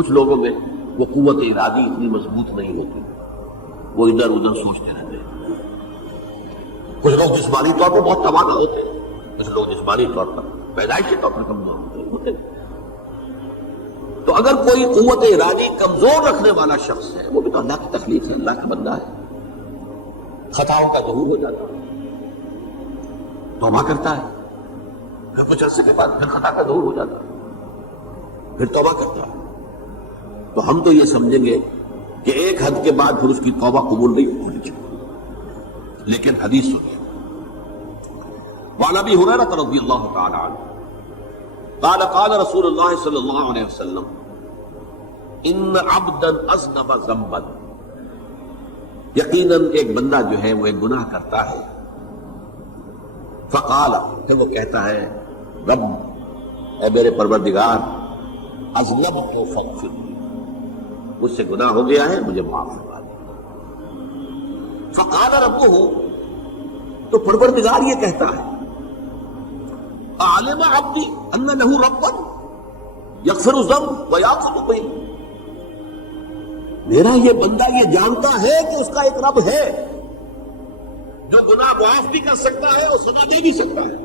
کچھ لوگوں میں وہ قوت ارادی اتنی مضبوط نہیں ہوتی، وہ ادھر ادھر سوچتے رہتے ہیں۔ کچھ لوگ جسمانی طور پر بہت توانا ہوتے ہیں، کچھ لوگ جسمانی طور پر پیدائشی طور پر کمزور ہوتے ہیں۔ تو اگر کوئی قوت ارادی کمزور رکھنے والا شخص ہے، وہ بھی تو اللہ کی تخلیق ہے، اللہ کا بندہ ہے، خطاؤں کا ظہور ہو جاتا ہے، توبہ کرتا ہے، پھر کچھ عرصے کے بعد پھر خطا کا ظہور ہو جاتا ہے، پھر توبہ کرتا ہے۔ تو ہم تو یہ سمجھیں گے کہ ایک حد کے بعد پھر اس کی توبہ قبول نہیں ہونی چاہیے، لیکن حدیث سنیے۔ وعن ابی ہریرہ رضی اللہ تعالی عنہ قال قال رسول اللہ صلی اللہ علیہ وسلم ان عبدا اذنب ذنبا، یقیناً ایک بندہ جو ہے وہ ایک گناہ کرتا ہے، فقال، پھر وہ کہتا ہے رب، اے میرے پروردگار، اذنبت فاغفر، مجھ سے گناہ ہو گیا ہے، مجھے معاف فرما دے۔ فقال ربہ، تو پروردگار یہ کہتا ہے اعلم عبدی ان لہ ربا یغفر الذنب ویأخذ بہ، میرا یہ بندہ یہ جانتا ہے کہ اس کا ایک رب ہے جو گناہ معاف بھی کر سکتا ہے اور سزا دے بھی سکتا ہے۔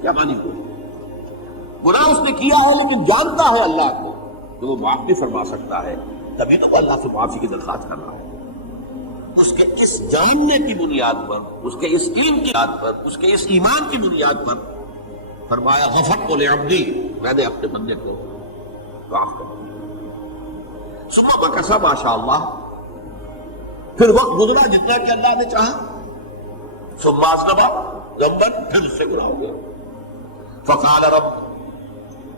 کیا معنی ہوئی؟ گناہ اس نے کیا ہے لیکن جانتا ہے اللہ کو کہ وہ معاف بھی فرما سکتا ہے، تبھی تو وہ اللہ سے معافی کی درخواست کر رہا ہے۔ اس کے اس جاننے کی بنیاد پر، اس کے اس علم کی بنیاد پر، اس کے اس ایمان کی بنیاد پر فرمایا غفرت لعبدی، میں نے اپنے بندے کو معاف کر دیا۔ ثم مکث ماشاء اللہ، پھر وقت گزرا جتنا کہ اللہ نے چاہا، ثم اذنب ذنبا، پھر اس سے گناہ ہو گیا، فقال رب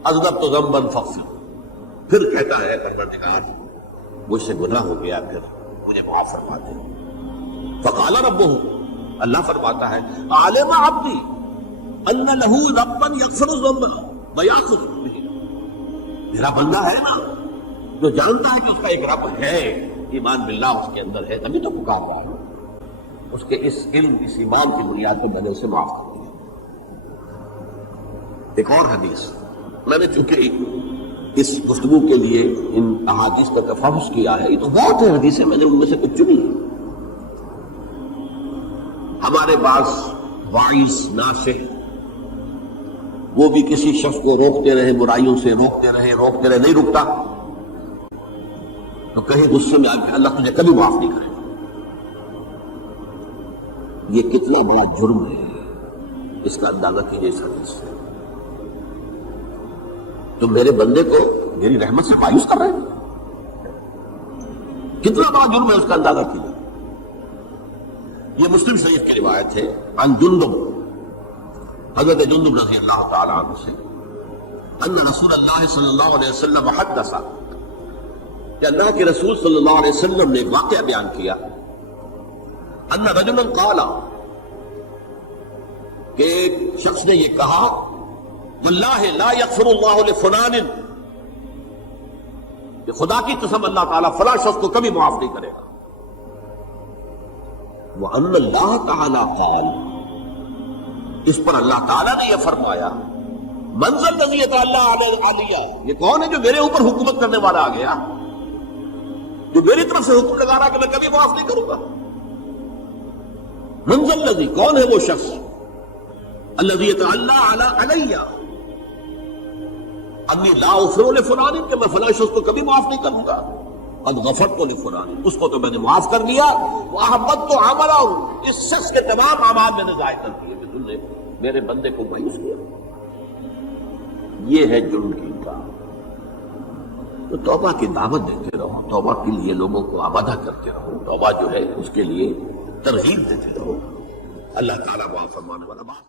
اذنبت ذنبا فاغفر، پھر کہتا ہے پروردگار مجھ سے گناہ ہو گیا، پھر مجھے معاف فرما دے۔ فقال ربہ، اللہ فرماتا ہے عالم عبدی ان لہ ربا یغفر الذنب ویأخذ بہ، میرا بندہ ہے نا جو جانتا ہے کہ اس کا ایک رب ہے، ایمان باللہ اس کے اندر ہے، تبھی تو پکار رہا ہے، اس کے اس علم، اس ایمان کی بنیاد پر میں نے اسے معاف کر دیا۔ ایک اور حدیث، میں نے چونکہ اس گفتگو کے لیے ان احادیث کا تفحص کیا ہے، یہ تو بہت ہے حدیثیں، میں نے ان میں سے کچھ چنی ہے۔ ہمارے پاس واعظ ناصح، وہ بھی کسی شخص کو روکتے رہے، برائیوں سے روکتے رہے، نہیں رکتا، تو کہیں غصے میں آ کے اللہ تجھے کبھی معاف نہیں کرے، یہ کتنا بڑا جرم ہے، اس کا اندازہ کیجیے اس حدیث سے۔ تو میرے بندے کو میری رحمت سے مایوس کر رہے ہیں، کتنا بڑا جرم ہے، اس کا اندازہ کیجیے۔ یہ مسلم شریف کی روایت ہے، عن جندب، حضرت جندب رضی اللہ تعالی عنہ سے، ان رسول اللہ صلی اللہ علیہ وسلم حدث، کہ اللہ کے رسول صلی اللہ علیہ وسلم نے ایک واقعہ بیان کیا، ان رجلا قال، کہ ایک شخص نے یہ کہا واللہ لا یغفر اللہ لفلان، کہ خدا کی قسم اللہ تعالیٰ فلاں شخص کو کبھی معاف نہیں کرے گا۔ وَأَنَّ اللَّهَ تَعَالَى قَالَ، اس پر اللہ تعالیٰ نے یہ فرمایا مَنْ ذَا الَّذِي يَتَعَالَىٰ عَلَيَّ، یہ کون ہے جو میرے اوپر حکومت کرنے والا آ گیا، جو میری طرف سے حکم لگا رہا کہ میں کبھی معاف نہیں کروں گا۔ مَنْ ذَا الَّذِي، کون ہے وہ شخص، الَّذِي يَتَعَالَىٰ عَلَيَّ اَنِّي لَا أَغْفِرُ لِفُلَانٍ، کہ میں فلاں شخص کو کبھی معاف نہیں کروں گا، قد غفرت لفلان، اس کو تو میں نے معاف کر دیا، وَأَحْبَطْتُ عَمَلَهُ، اس شخص کے تمام اعمال میں نے ضائع کر دیے کہ تم نے میرے بندے کو مایوس کیا۔ یہ ہے جرم کی انکار۔ تو توبہ کی دعوت دیتے رہو، توبہ کے لیے لوگوں کو آمادہ کرتے رہو، توبہ جو ہے اس کے لیے ترغیب دیتے رہو، اللہ تعالیٰ معاف فرمانے والا۔